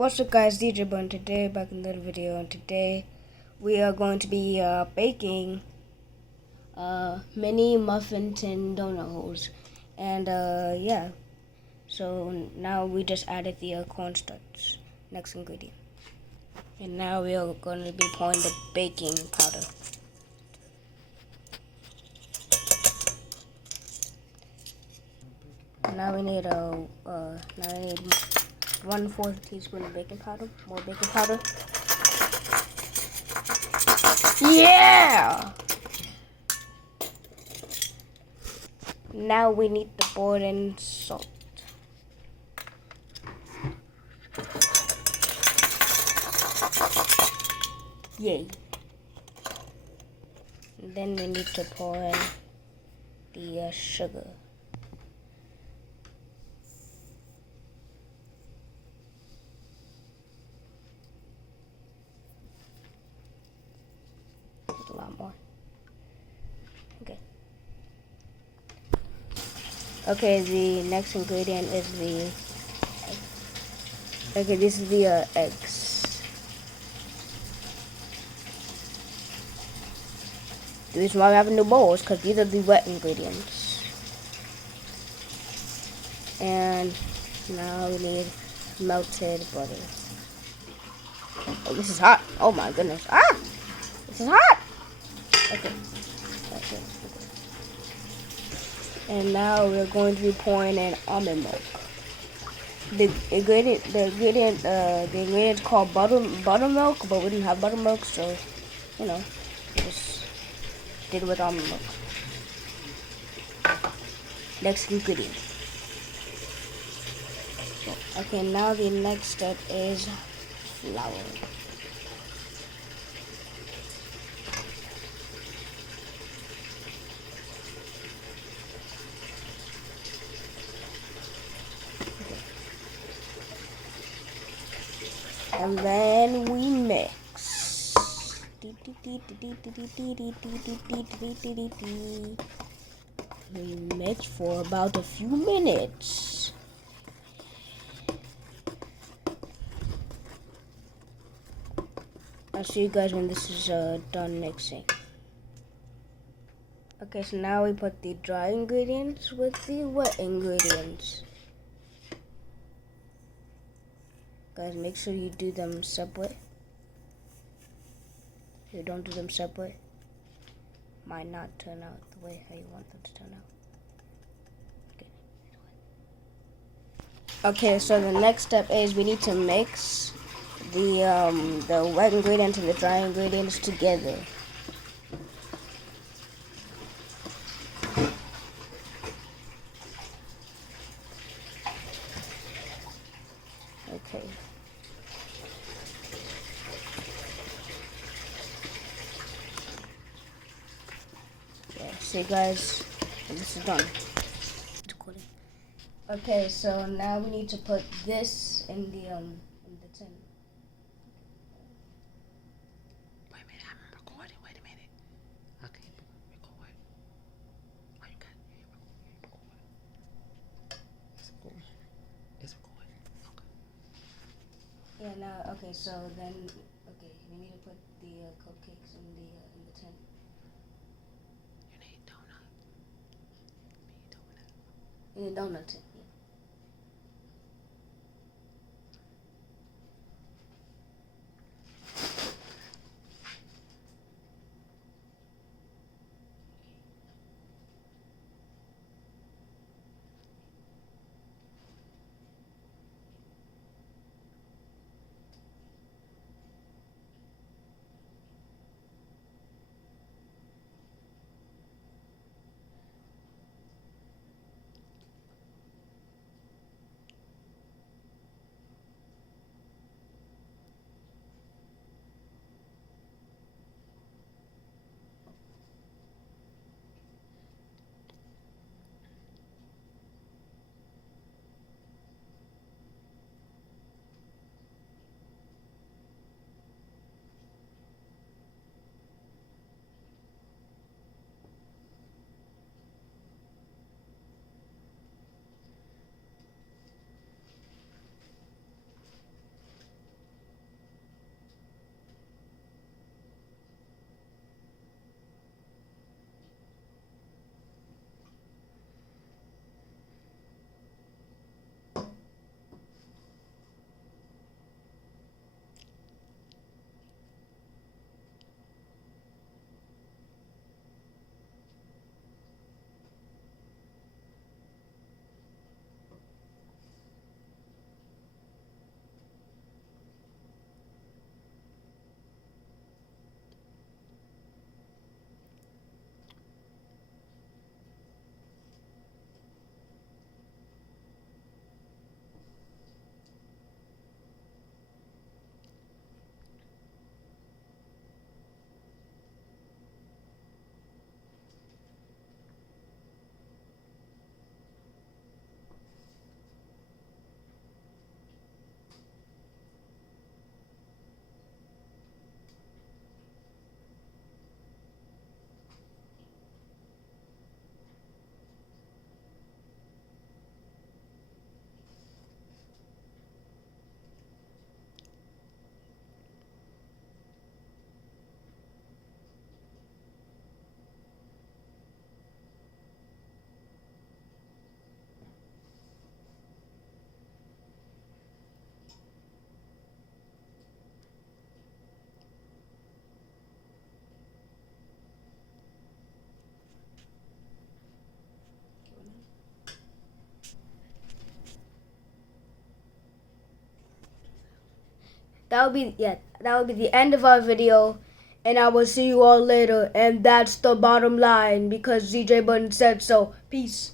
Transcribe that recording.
What's up guys, zjburton today, back in another video, and today we are going to be baking mini muffins and donut holes. And yeah, so now we just added the cornstarch, next ingredient. And now we are going to be pouring the baking powder. Now we need 1/4 teaspoon of baking powder, more baking powder. Yeah! Now we need to pour in salt. Yay. And then we need to pour in the sugar. A lot more. Okay, the next ingredient is the egg. Okay, this is the eggs. The reason why we have new bowls because these are the wet ingredients. And now we need melted butter. Oh, this is hot. Oh my goodness. Ah! This is hot! Okay. And now we're going to be pouring in almond milk. The ingredient called buttermilk, but we didn't have buttermilk, so just did it with almond milk. Next ingredient. Okay, now the next step is flour. And then we mix. We mix for about a few minutes. I'll see you guys when this is done mixing. Okay, so now we put the dry ingredients with the wet ingredients. Guys, make sure you do them separate. If you don't do them separate, might not turn out the way how you want them to turn out. Okay, so the next step is we need to mix the wet ingredients and the dry ingredients together. Okay. Yeah, see guys, this is done. Okay, so now we need to put this in the tin. Wait a minute, I'm recording. Wait a minute. Okay, record. Oh, you got it. Record. It's recording. It's recording. Okay. Yeah, now, okay, so then, okay, we need to put the cupcakes in the tin. You need donut. In the donut tin, yeah. that would be the end of our video, and I will see you all later. And that's the bottom line because ZJ Button said so. Peace.